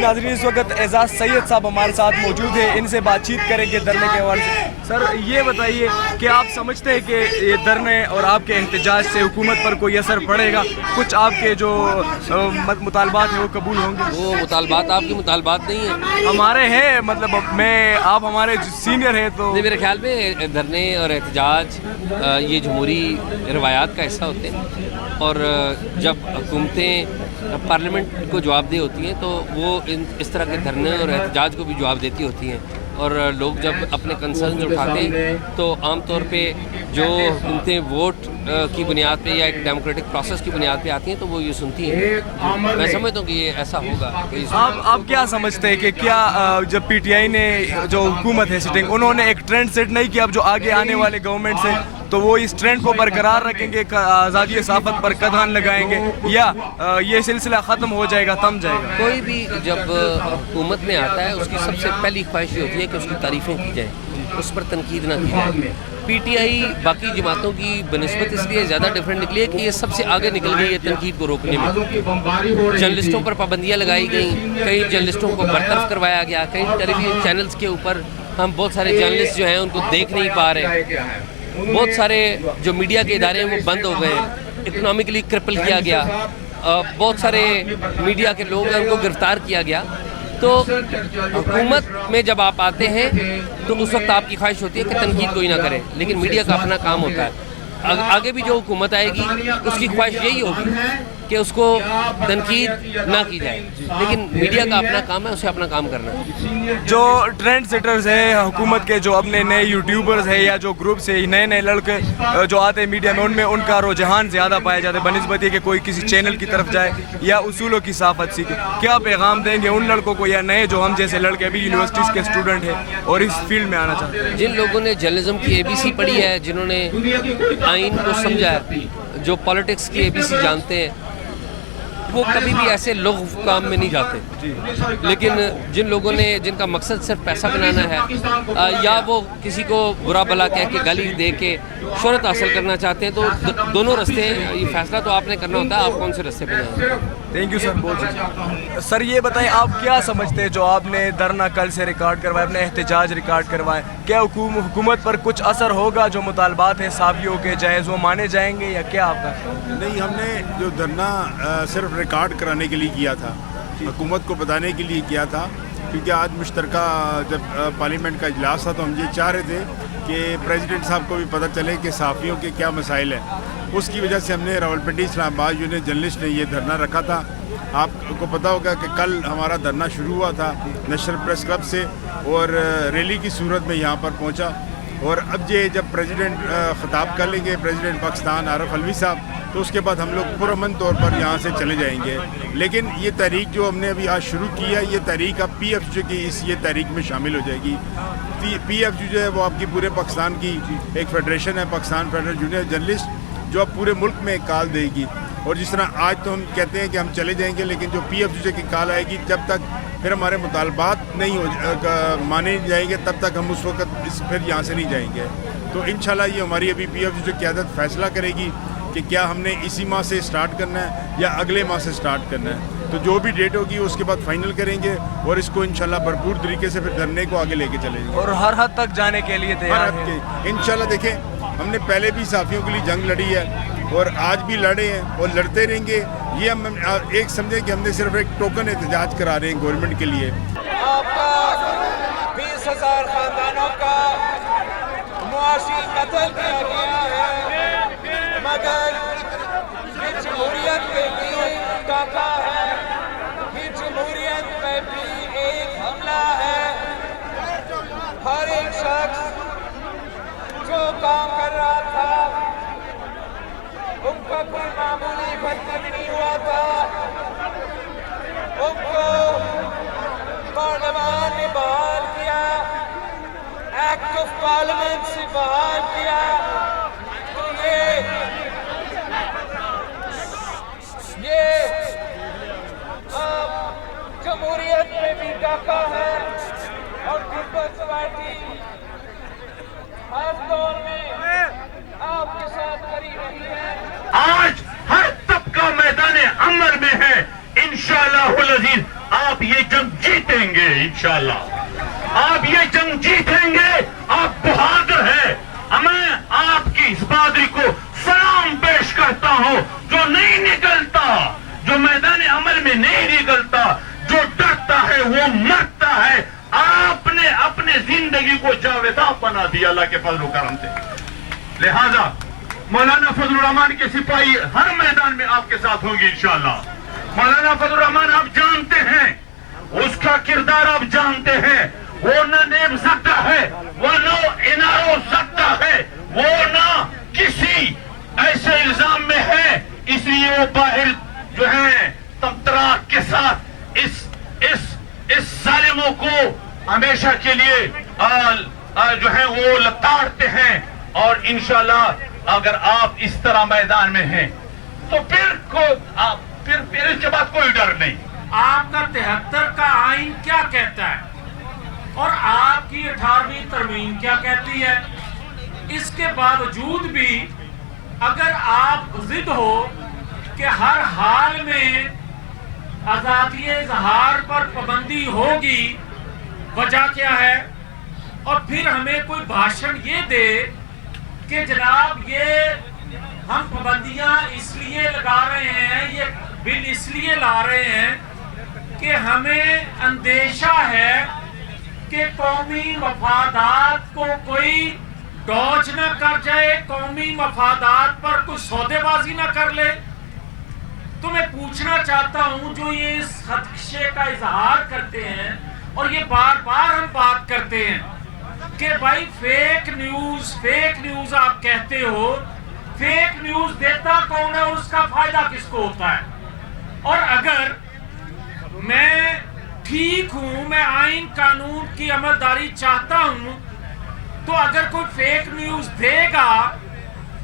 ناظرین اس وقت اعزاز سید صاحب ہمارے ساتھ موجود ہیں, ان سے بات چیت کریں گے دھرنے کے حوالے سے. سر یہ بتائیے کہ آپ سمجھتے ہیں کہ یہ دھرنے اور آپ کے احتجاج سے حکومت پر کوئی اثر پڑے گا؟ کچھ آپ کے جو مطالبات ہیں وہ قبول ہوں گے؟ وہ مطالبات آپ کے مطالبات نہیں ہیں, ہمارے ہیں, مطلب آپ ہمارے سینئر ہیں تو میرے خیال میں دھرنے اور احتجاج یہ جمہوری روایات کا حصہ ہوتے ہیں, اور جب حکومتیں پارلیمنٹ کو جواب دہ ہوتی ہیں تو وہ اس طرح کے دھرنے اور احتجاج کو بھی جواب دیتی ہوتی ہیں. اور لوگ جب اپنے کنسرنز اٹھاتے ہیں تو عام طور پہ جو حکومتیں ووٹ کی بنیاد پہ یا ایک ڈیموکریٹک پروسیس کی بنیاد پہ آتی ہیں تو وہ یہ سنتی ہیں. میں سمجھتا ہوں کہ یہ ایسا ہوگا. آپ کیا سمجھتے ہیں کہ کیا جب پی ٹی آئی نے جو حکومت ہے سٹنگ, انہوں نے ایک ٹرینڈ سیٹ نہیں کیا اب جو آگے آنے والے گورنمنٹ سے, تو وہ اس ٹرینڈ کو برقرار رکھیں گے, آزادی صحافت پر قدغن لگائیں گے, یا یہ سلسلہ ختم ہو جائے گا, تھم جائے گا؟ کوئی بھی جب حکومت میں آتا ہے اس کی سب سے پہلی خواہش یہ ہوتی ہے کہ اس کی تعریفیں کی جائیں, اس پر تنقید نہ کی جائے. پی ٹی آئی باقی جماعتوں کی بنسبت اس لیے زیادہ ڈیفرنٹ نکلی ہے کہ یہ سب سے آگے نکل گئی ہے تنقید کو روکنے میں. جرنلسٹوں پر پابندیاں لگائی گئیں, کئی جرنلسٹوں کو برطرف کروایا گیا, کئی ٹیلی ویژن چینلز کے اوپر ہم بہت سارے جرنلسٹ جو ہیں ان کو دیکھ نہیں پا رہے, بہت سارے جو میڈیا کے ادارے ہیں وہ بند ہو گئے, اکنامکلی کرپل کیا گیا, بہت سارے میڈیا کے لوگ ہیں ان کو گرفتار کیا گیا. تو حکومت میں جب آپ آتے ہیں تو اس وقت آپ کی خواہش ہوتی ہے کہ تنقید کوئی نہ کرے, لیکن میڈیا کا اپنا کام ہوتا ہے. آگے بھی جو حکومت آئے گی اس کی خواہش یہی ہوگی کہ اس کو تنقید نہ کی جائے, لیکن میڈیا کا اپنا کام ہے, اسے اپنا کام کرنا ہے. جو ٹرینڈ سیٹرز ہیں حکومت کے, جو اپنے نئے یوٹیوبرز ہیں یا جو گروپس ہیں, نئے لڑکے جو آتے ہیں میڈیا میں, ان کا رجحان زیادہ پایا جاتا ہے بنسبت یہ کہ کوئی کسی چینل کی طرف جائے یا اصولوں کی صحافت سیکھے. کیا پیغام دیں گے ان لڑکوں کو یا نئے جو ہم جیسے لڑکے ابھی یونیورسٹیز کے اسٹوڈنٹ ہیں اور اس فیلڈ میں آنا چاہتے ہیں؟ جن لوگوں نے جرنلزم کی ABC پڑھی ہے, جنہوں نے آئین کو سمجھا ہے, جو پالیٹکس کی ABC جانتے ہیں, وہ کبھی بھی ایسے لغو کام میں نہیں جاتے. لیکن جن لوگوں نے, جن کا مقصد صرف پیسہ بنانا ہے یا وہ کسی کو برا بھلا کہہ کے گالی دے کے شہرت حاصل کرنا چاہتے ہیں, تو دونوں راستے ہیں. یہ فیصلہ تو آپ نے کرنا ہوتا ہے, آپ کون سے راستے پہ جائیں. Thank you sir. بہت سر یہ بتائیں آپ کیا سمجھتے ہیں جو آپ نے دھرنا کل سے ریکارڈ کروایا, اپنے احتجاج ریکارڈ کروائے, کیا حکومت پر کچھ اثر ہوگا؟ جو مطالبات ہیں صحافیوں کے جائز وہ مانے جائیں گے یا کیا آپ کا؟ نہیں, ہم نے جو دھرنا صرف ریکارڈ کرانے کے لیے کیا تھا, حکومت کو بتانے کے لیے کیا تھا, کیونکہ آج مشترکہ جب پارلیمنٹ کا اجلاس تھا تو ہم یہ چاہ رہے تھے کہ پریزیڈنٹ صاحب کو بھی پتہ چلے کہ صحافیوں کے کیا مسائل ہیں. اس کی وجہ سے ہم نے راولپنڈی اسلام آباد یونین جرنلسٹ نے یہ دھرنا رکھا تھا. آپ کو پتہ ہوگا کہ کل ہمارا دھرنا شروع ہوا تھا نیشنل پریس کلب سے, اور ریلی کی صورت میں یہاں پر پہنچا, اور اب یہ جب پریزیڈنٹ خطاب کر لیں گے, پریزیڈنٹ پاکستان عارف علوی صاحب, تو اس کے بعد ہم لوگ پرامن طور پر یہاں سے چلے جائیں گے. لیکن یہ تحریک جو ہم نے ابھی آج شروع کی ہے, یہ تحریک اب PFJ کی یہ تحریک میں شامل ہو جائے گی. PFJ جو ہے وہ آپ کی پورے پاکستان کی ایک فیڈریشن ہے, پاکستان فیڈرل یونین جرنلسٹ, جو اب پورے ملک میں کال دے گی. اور جس طرح آج تو ہم کہتے ہیں کہ ہم چلے جائیں گے, لیکن جو PFJ کی کال آئے گی, جب تک پھر ہمارے مطالبات نہیں مانے جائیں گے تب تک ہم اس وقت پھر یہاں سے نہیں جائیں گے. تو انشاءاللہ یہ ہماری ابھی PFJ کی قیادت فیصلہ کرے گی کہ کیا ہم نے اسی ماہ سے سٹارٹ کرنا ہے یا اگلے ماہ سے سٹارٹ کرنا ہے. تو جو بھی ڈیٹ ہوگی اس کے بعد فائنل کریں گے, اور اس کو انشاءاللہ بھرپور طریقے سے پھر دھرنے کو آگے لے کے چلیں گے, اور ہر حد تک جانے کے لیے تیار ہیں انشاءاللہ. دیکھیں, ہم نے پہلے بھی صحافیوں کے لیے جنگ لڑی ہے اور آج بھی لڑے ہیں اور لڑتے رہیں گے. یہ ہم ایک سمجھیں کہ ہم نے صرف ایک ٹوکن احتجاج کرا رہے ہیں گورنمنٹ کے لیے. آپ کا 20,000 خاندانوں کا معاشی قتل کیا گیا ہے, مگر یہ جمہوریت پہ بھی ڈاکہ ہے, یہ جمہوریت پہ بھی ایک حملہ ہے. ہر ایک شخص جو کام کر رہا تھا ان کا کوئی معمولی برتن نہیں ہوا تھا, ان کو پارلیمان نے بحال کیا, ایکٹ آف پارلیمنٹ سے بحال کیا. تو یہ جمہوریت میں بھی ڈاکہ ہے, اور پیپلز پارٹی ہر دور میں آپ کے ساتھ کھڑی رہی ہے. آج ہر طبقہ میدان عمل میں ہے. انشاءاللہ العزیز آپ یہ جنگ جیتیں گے انشاءاللہ. آپ یہ جنگ جیتیں گے. آپ بہادر ہیں. میں آپ کی اس بہادری کو سلام پیش کرتا ہوں. جو نہیں نکلتا, جو میدان عمل میں نہیں نکلتا, جو ڈرتا ہے وہ مرتا ہے. آپ نے اپنے زندگی کو جاویداں بنا دیا اللہ کے فضل و کرم سے. لہذا مولانا فضل الرحمان کے سپاہی ہر میدان میں آپ کے ساتھ ہوں گے انشاءاللہ. مولانا فضل الرحمان آپ جانتے ہیں, اس کا کردار آپ جانتے ہیں. وہ نہ نیب سکتا ہے, وہ نہ انارو سکتا ہے, وہ نہ کسی ایسے الزام میں ہے. اس لیے وہ باہر جو ہے تمتراک کے ساتھ اس ظالموں کو ہمیشہ کے لیے جو ہے وہ لتاڑتے ہیں. اور انشاءاللہ اگر آپ اس طرح میدان میں ہیں تو پھر اس کے بعد کوئی ڈر نہیں. آپ کا 73 کا آئین کیا کہتا ہے اور آپ کی 18ویں ترمیم کیا کہتی ہے؟ اس کے باوجود بھی اگر آپ ضد ہو کہ ہر حال میں آزادی اظہار پر پابندی ہوگی, وجہ کیا ہے؟ اور پھر ہمیں کوئی بھاشن یہ دے کہ جناب یہ ہم پابندیاں اس لیے لگا رہے ہیں, یہ بل اس لیے لا رہے ہیں کہ ہمیں اندیشہ ہے کہ قومی مفادات کو کوئی ڈوج نہ کر جائے, قومی مفادات پر کوئی سودے بازی نہ کر لے. تو میں پوچھنا چاہتا ہوں جو یہ اس خدشے کا اظہار کرتے ہیں اور یہ بار بار ہم بات کرتے ہیں کہ بھائی فیک نیوز آپ کہتے ہو, فیک نیوز دیتا کون ہے اور اس کا فائدہ کس کو ہوتا ہے؟ اور اگر میں ٹھیک ہوں, میں آئین قانون کی عملداری چاہتا ہوں, تو اگر کوئی فیک نیوز دے گا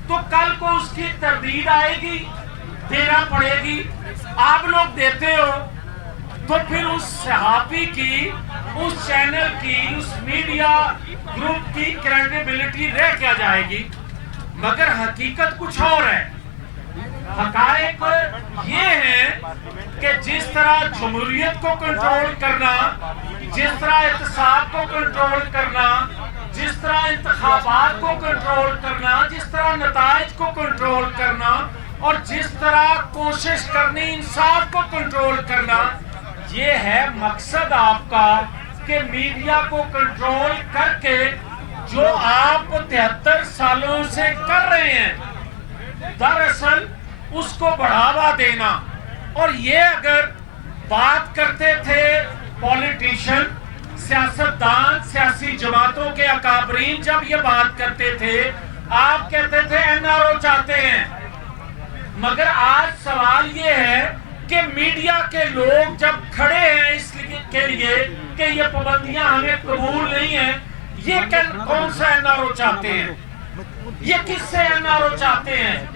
تو کل کو اس کی تردید آئے گی, دینا پڑے گی. آپ لوگ دیتے ہو تو پھر اس صحافی کی, اس چینل کی, اس میڈیا گروپ کی کریڈیبلٹی رہ کیا جائے گی؟ مگر حقیقت کچھ اور ہے. حقائق یہ ہیں کہ جس طرح جمہوریت کو کنٹرول کرنا, جس طرح احتساب کو کنٹرول کرنا, جس طرح انتخابات کو کنٹرول کرنا, جس طرح نتائج کو کنٹرول کرنا, اور جس طرح کوشش کرنی انصاف کو کنٹرول کرنا, یہ ہے مقصد آپ کا کہ میڈیا کو کنٹرول کر کے جو آپ 73 سالوں سے کر رہے ہیں, دراصل اس کو بڑھاوا دینا. اور یہ اگر بات کرتے تھے پولیٹیشین, سیاستدان, سیاسی جماعتوں کے اکابرین جب یہ بات کرتے تھے, آپ کہتے تھے NRO چاہتے ہیں. مگر آج سوال یہ ہے کہ میڈیا کے لوگ جب کھڑے ہیں اس کے لیے کہ یہ پابندیاں ہمیں قبول نہیں ہیں, یہ کون سا NRO چاہتے ہیں؟ یہ کس سے NRO چاہتے ہیں؟